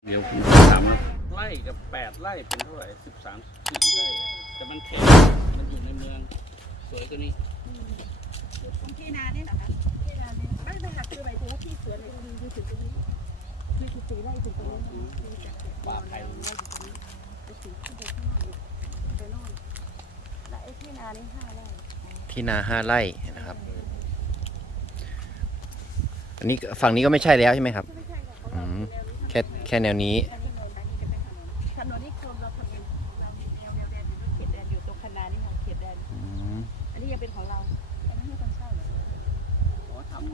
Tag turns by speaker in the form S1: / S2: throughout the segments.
S1: เดี๋ยวผมถามนะไร่กับ8 ไร่เป็นเท่าไหร่13-14 ไร่แต่มันเขตมันอยู่ในเมืองสวยกว่านี้
S2: ที่นาเนี่ยเหรอคะที่นาเนี่ยไม่หักคือหมายถึงว่าที่สวนเนี่ยมีถึงตรงนี้มี14 ไร่ถึงตรงนี้มีจากป่าไผ่ไร่อยู่ตรงนี้ไปถึงขึ้นไปข้างนอกไปโน่นและไอ้ที่นานี่5 ไร่
S3: ที่นา5 ไร่นะครับอันนี้ฝั่งนี้ก็ไม่ใช่แล้วใช่ไหมครับ
S2: ไม่ใช่ค่ะของเรา
S3: แค่แนวนี้
S2: อันนี้จะเป็นถนนนี่โคมเราทำเองเราแนวแดนอยู่เขตแดนอยู่ตรงคันนานี่ค่ะเขตแดนอันนี้ยังเป็นของเราอันนี้ให้คนเช่าเหรอ
S1: ขอทำ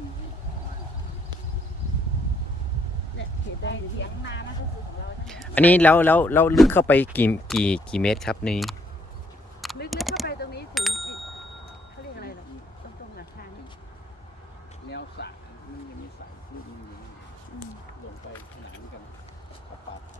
S2: เนี่ยเขตแดนเถียงนานะก็คือของเราใช่ไหม
S3: อันนี้แล้วลึกเข้าไปกี่เมตรครับนี่
S2: ลึกเข้าไปตรงนี้ถึงเขาเรียกอะไรนะตรงหลังคานี่
S1: แนวสระมันยังมีสายที่ดินอยู่ลงไปขนานกันกับป่าไผ่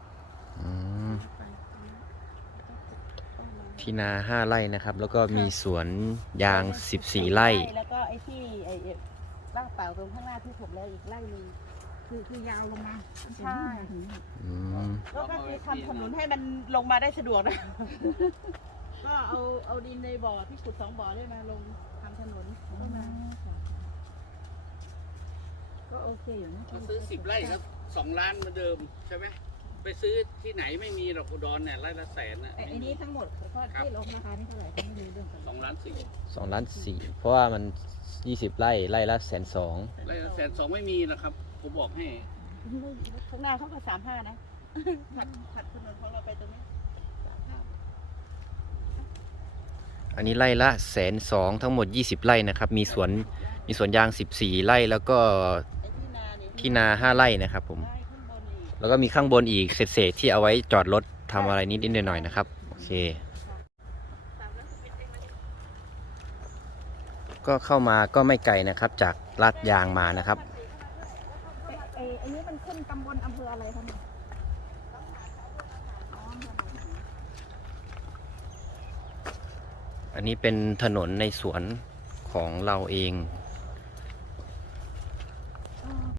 S3: ที่นา5 ไร่นะครับแล้วก็มีสวนยาง14 ไร่
S2: แล้วก็ไอ้ที่ว่างเปล่าตรงข้างหน้าที่ถมแล้วอีกไร่นึงคือยาวลงมาใช่แล้วก็คือทำถนนให้มันลงมาได้สะดวกนะก็เอาดินในบ่อที่ขุด2 บ่อได้มาลงทำถนนก็มาก็โอเคอยู่นะ
S1: เขาซื้อ10 ไร่ครับ2 ล้านเหมือนเดิมใช่ไหมไปซื้อที่ไหนไม่มีหรอกอุดรเนี่ยไร่ละ100,000นะ
S2: ไอ้นี้ทั้งหมดก็ที่ลงราคานี่เท่าไหร่ไม่รู้เรื่องกัน
S1: 2.4
S3: ล้าน 4เพราะว่ามัน20 ไร่ไร่ละ120,000
S1: ไร่ละ120,000ไม่มีนะครับผมบอกให้
S2: ข้างหน้าเขาก็35นะผัดถนนของเราไปตรงนี้
S3: อันนี้ไร่ละ120,000ทั้งหมด20 ไร่นะครับมีสวนยาง14 ไร่แล้วก็ที่นา5 ไร่นะครับผมแล้วก็มีข้างบนอีกเศษที่เอาไว้จอดรถทำอะไรนิดหน่อยนะครับโอเคก็เข้ามาก็ไม่ไกลนะครับจากลาดยางมานะครับ
S2: อันนี้มันขึ้นตำบลอำเภออะไรคะเนี่ย
S3: อันนี้เป็นถนนในสวนของเราเอง